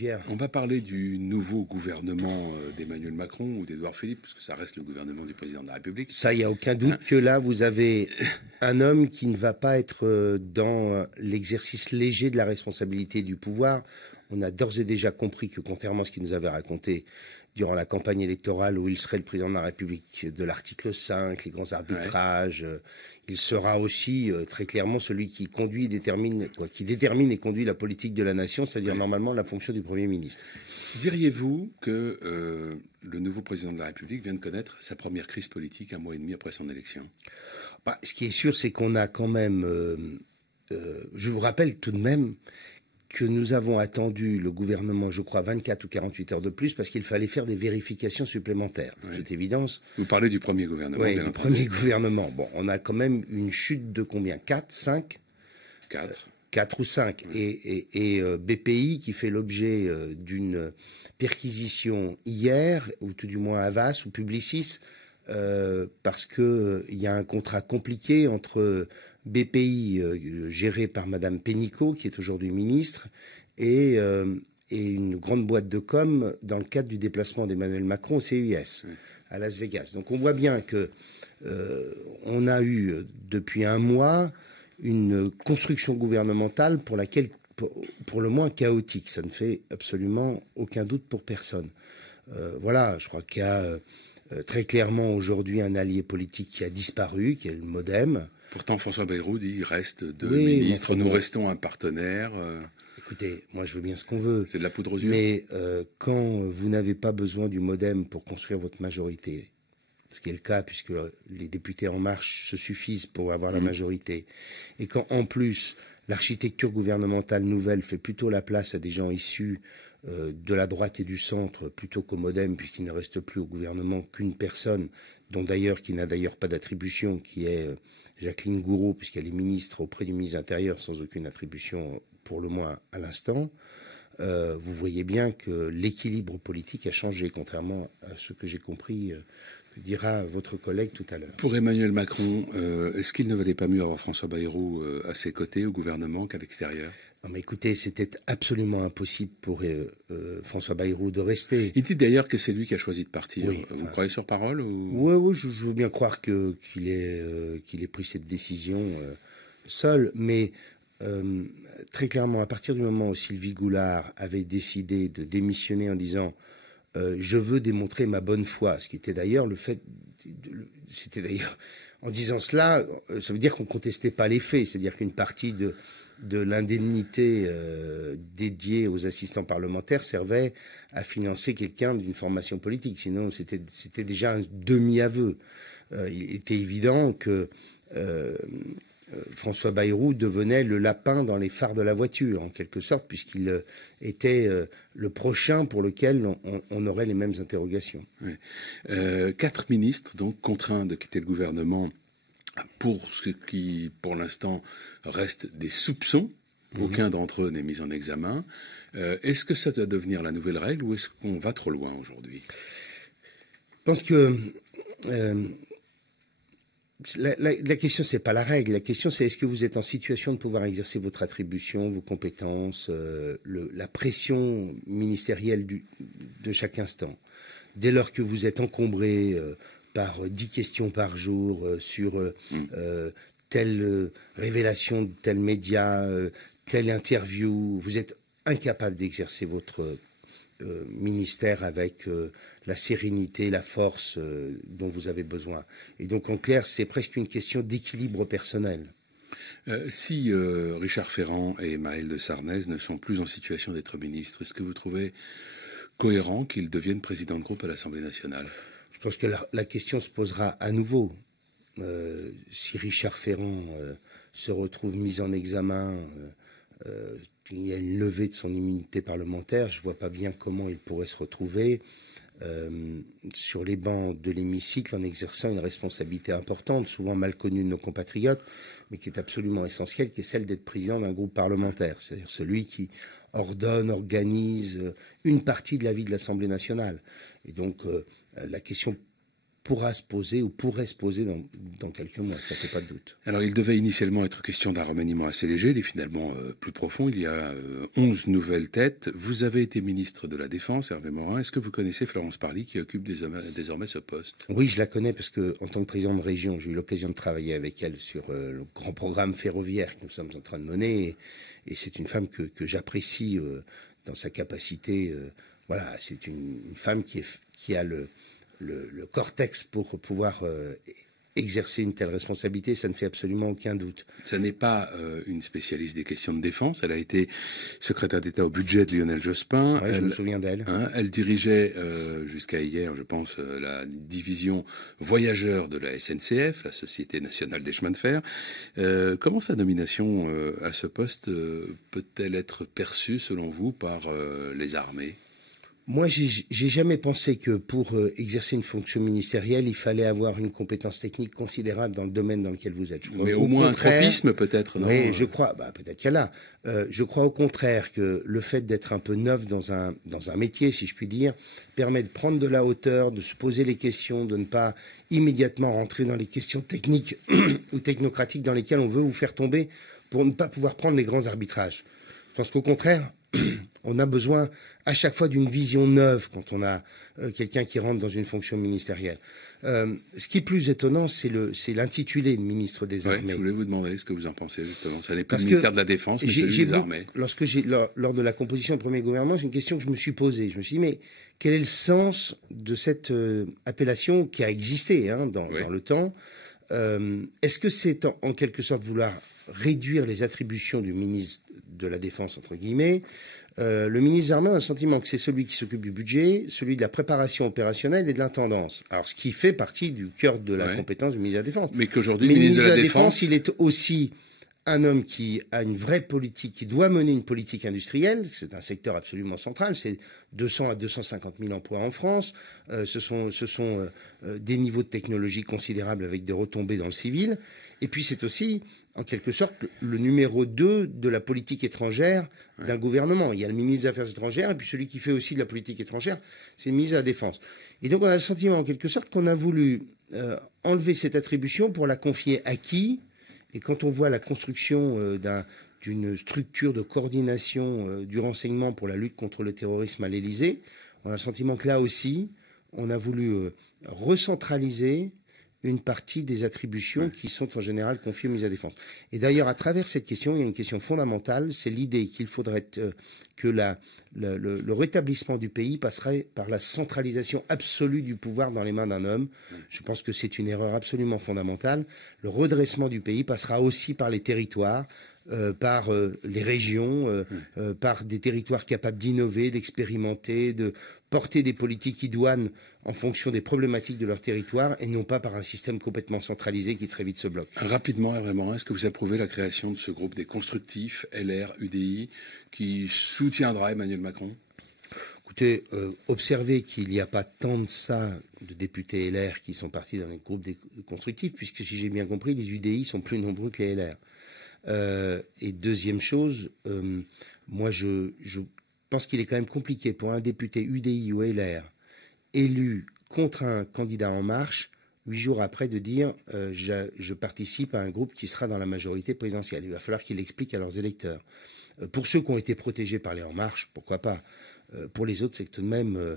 Bien. On va parler du nouveau gouvernement d'Emmanuel Macron ou d'Édouard Philippe, parce que ça reste le gouvernement du président de la République. Ça, il n'y a aucun doute que là, vous avez un homme qui ne va pas être dans l'exercice léger de la responsabilité du pouvoir. On a d'ores et déjà compris que, contrairement à ce qu'il nous avait raconté durant la campagne électorale où il serait le président de la République de l'article 5, les grands arbitrages, il sera aussi très clairement celui qui détermine et conduit la politique de la nation, c'est-à-dire normalement la fonction du Premier ministre. Diriez-vous que le nouveau président de la République vient de connaître sa première crise politique un mois et demi après son élection? Ce qui est sûr, c'est qu'on a quand même... je vous rappelle tout de même que nous avons attendu le gouvernement, je crois, 24 ou 48 heures de plus parce qu'il fallait faire des vérifications supplémentaires. De toute évidence. Vous parlez du premier gouvernement, oui, bien le entendu. premier gouvernement. Bon, on a quand même une chute de combien? 4, 5 4 ou 5. Et BPI qui fait l'objet d'une perquisition hier, ou tout du moins Havas ou Publicis, parce qu'il y a un contrat compliqué entre BPI géré par Madame Pénicaud, qui est aujourd'hui ministre, et une grande boîte de com dans le cadre du déplacement d'Emmanuel Macron au CES à Las Vegas. Donc on voit bien que on a eu depuis un mois une construction gouvernementale pour laquelle, pour le moins chaotique. Ça ne fait absolument aucun doute pour personne. Voilà, je crois qu'il y a très clairement aujourd'hui un allié politique qui a disparu, qui est le MoDem. Pourtant, François Bayrou dit il reste deux ministres, nous restons un partenaire. Écoutez, moi je veux bien ce qu'on veut. C'est de la poudre aux yeux. Mais quand vous n'avez pas besoin du MoDem pour construire votre majorité, ce qui est le cas puisque les députés En Marche se suffisent pour avoir la majorité, et quand en plus l'architecture gouvernementale nouvelle fait plutôt la place à des gens issus de la droite et du centre plutôt qu'au MoDem, puisqu'il ne reste plus au gouvernement qu'une personne, qui n'a d'ailleurs pas d'attribution, qui est Jacqueline Gouraud, puisqu'elle est ministre auprès du ministre de l'Intérieur sans aucune attribution pour le moins à l'instant. Vous voyez bien que l'équilibre politique a changé, contrairement à ce que j'ai compris que dira votre collègue tout à l'heure. Pour Emmanuel Macron, est-ce qu'il ne valait pas mieux avoir François Bayrou à ses côtés, au gouvernement, qu'à l'extérieur? Non, mais écoutez, c'était absolument impossible pour François Bayrou de rester. Il dit d'ailleurs que c'est lui qui a choisi de partir. Oui, vous croyez sur parole ou... Oui, je veux bien croire qu'il ait pris cette décision seul, mais très clairement, à partir du moment où Sylvie Goulard avait décidé de démissionner en disant je veux démontrer ma bonne foi, ce qui était d'ailleurs c'était d'ailleurs en disant cela, ça veut dire qu'on contestait pas les faits, c'est-à-dire qu'une partie de l'indemnité dédiée aux assistants parlementaires servait à financer quelqu'un d'une formation politique. Sinon, c'était déjà un demi-aveu. Il était évident que François Bayrou devenait le lapin dans les phares de la voiture, en quelque sorte, puisqu'il était le prochain pour lequel on aurait les mêmes interrogations. Oui. 4 ministres, donc, contraints de quitter le gouvernement pour ce qui, pour l'instant, reste des soupçons. Aucun d'entre eux n'est mis en examen. Est-ce que ça doit devenir la nouvelle règle ou est-ce qu'on va trop loin aujourd'hui? Je pense que la question, c'est pas la règle. La question, c'est est-ce que vous êtes en situation de pouvoir exercer votre attribution, vos compétences, la pression ministérielle de chaque instant. Dès lors que vous êtes encombré par 10 questions par jour sur telle révélation de tel média, telle interview, vous êtes incapable d'exercer votre ministère avec la sérénité, la force dont vous avez besoin. Et donc, en clair, c'est presque une question d'équilibre personnel. Si Richard Ferrand et Maël de Sarnez ne sont plus en situation d'être ministres, est-ce que vous trouvez cohérent qu'ils deviennent président de groupe à l'Assemblée nationale? Je pense que la question se posera à nouveau. Si Richard Ferrand se retrouve mis en examen, il y a une levée de son immunité parlementaire, je ne vois pas bien comment il pourrait se retrouver sur les bancs de l'hémicycle en exerçant une responsabilité importante, souvent mal connue de nos compatriotes, mais qui est absolument essentielle, qui est celle d'être président d'un groupe parlementaire, c'est-à-dire celui qui ordonne, organise une partie de la vie de l'Assemblée nationale. Et donc la question pourra se poser ou pourrait se poser dans quelques mois, ça fait pas de doute. Alors il devait initialement être question d'un remaniement assez léger, il est finalement plus profond, il y a 11 nouvelles têtes. Vous avez été ministre de la Défense, Hervé Morin, est-ce que vous connaissez Florence Parly qui occupe désormais ce poste? Oui, je la connais parce que en tant que président de région, j'ai eu l'occasion de travailler avec elle sur le grand programme ferroviaire que nous sommes en train de mener et c'est une femme que j'apprécie dans sa capacité. Voilà, c'est une femme qui a le cortex pour pouvoir exercer une telle responsabilité, ça ne fait absolument aucun doute. Ce n'est pas une spécialiste des questions de défense. Elle a été secrétaire d'État au budget de Lionel Jospin. Ouais, je me souviens d'elle. Elle dirigeait jusqu'à hier, je pense, la division voyageurs de la SNCF, la Société nationale des chemins de fer. Comment sa nomination à ce poste peut-elle être perçue, selon vous, par les armées ? Moi, j'ai jamais pensé que pour exercer une fonction ministérielle, il fallait avoir une compétence technique considérable dans le domaine dans lequel vous êtes. Mais au moins un tropisme, peut-être, non ? Oui, je crois, peut-être qu'il y a là. Je crois au contraire que le fait d'être un peu neuf dans un métier, si je puis dire, permet de prendre de la hauteur, de se poser les questions, de ne pas immédiatement rentrer dans les questions techniques ou technocratiques dans lesquelles on veut vous faire tomber pour ne pas pouvoir prendre les grands arbitrages. Je pense qu'au contraire, on a besoin à chaque fois d'une vision neuve quand on a quelqu'un qui rentre dans une fonction ministérielle. Ce qui est plus étonnant, c'est l'intitulé de ministre des Armées. Je voulais vous demander ce que vous en pensez justement. Ça n'est pas le ministère de la Défense, mais celui des Armées. Lors de la composition du premier gouvernement, c'est une question que je me suis posée. Je me suis dit, mais quel est le sens de cette appellation qui a existé dans le temps ? Est-ce que c'est en quelque sorte vouloir réduire les attributions du ministre de la Défense, entre guillemets? Le ministre des Armées a le sentiment que c'est celui qui s'occupe du budget, celui de la préparation opérationnelle et de l'intendance. Alors, ce qui fait partie du cœur de la compétence du ministre de la Défense. Mais qu'aujourd'hui, le ministre de la Défense, il est aussi un homme qui a une vraie politique, qui doit mener une politique industrielle. C'est un secteur absolument central. C'est 200 à 250 000 emplois en France. Ce sont des niveaux de technologie considérables avec des retombées dans le civil. Et puis, c'est aussi, en quelque sorte, le numéro 2 de la politique étrangère d'un gouvernement. Il y a le ministre des Affaires étrangères, et puis celui qui fait aussi de la politique étrangère, c'est le ministre de la Défense. Et donc, on a le sentiment, en quelque sorte, qu'on a voulu enlever cette attribution pour la confier à qui ? Et quand on voit la construction d'une structure de coordination du renseignement pour la lutte contre le terrorisme à l'Élysée, on a le sentiment que là aussi, on a voulu recentraliser une partie des attributions qui sont en général confiées au ministre de la Défense. Et d'ailleurs, à travers cette question, il y a une question fondamentale, c'est l'idée qu'il faudrait que le rétablissement du pays passerait par la centralisation absolue du pouvoir dans les mains d'un homme. Je pense que c'est une erreur absolument fondamentale. Le redressement du pays passera aussi par les territoires, par les régions, par des territoires capables d'innover, d'expérimenter, de porter des politiques idoines en fonction des problématiques de leur territoire et non pas par un système complètement centralisé qui très vite se bloque. Rapidement, Hervé Morin, est-ce que vous approuvez la création de ce groupe des constructifs, LR, UDI, qui soutiendra Emmanuel Macron ? Écoutez, observez qu'il n'y a pas tant de ça de députés LR qui sont partis dans les groupes des constructifs, puisque si j'ai bien compris, les UDI sont plus nombreux que les LR. Et deuxième chose, moi je pense qu'il est quand même compliqué pour un député UDI ou LR élu contre un candidat En Marche, 8 jours après, de dire je participe à un groupe qui sera dans la majorité présidentielle. Il va falloir qu'il explique à leurs électeurs. Pour ceux qui ont été protégés par les En Marche, pourquoi pas. Pour les autres, c'est tout de même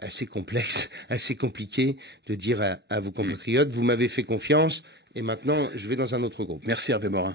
assez complexe, assez compliqué de dire à vos compatriotes, vous m'avez fait confiance et maintenant je vais dans un autre groupe. Merci Hervé Morin.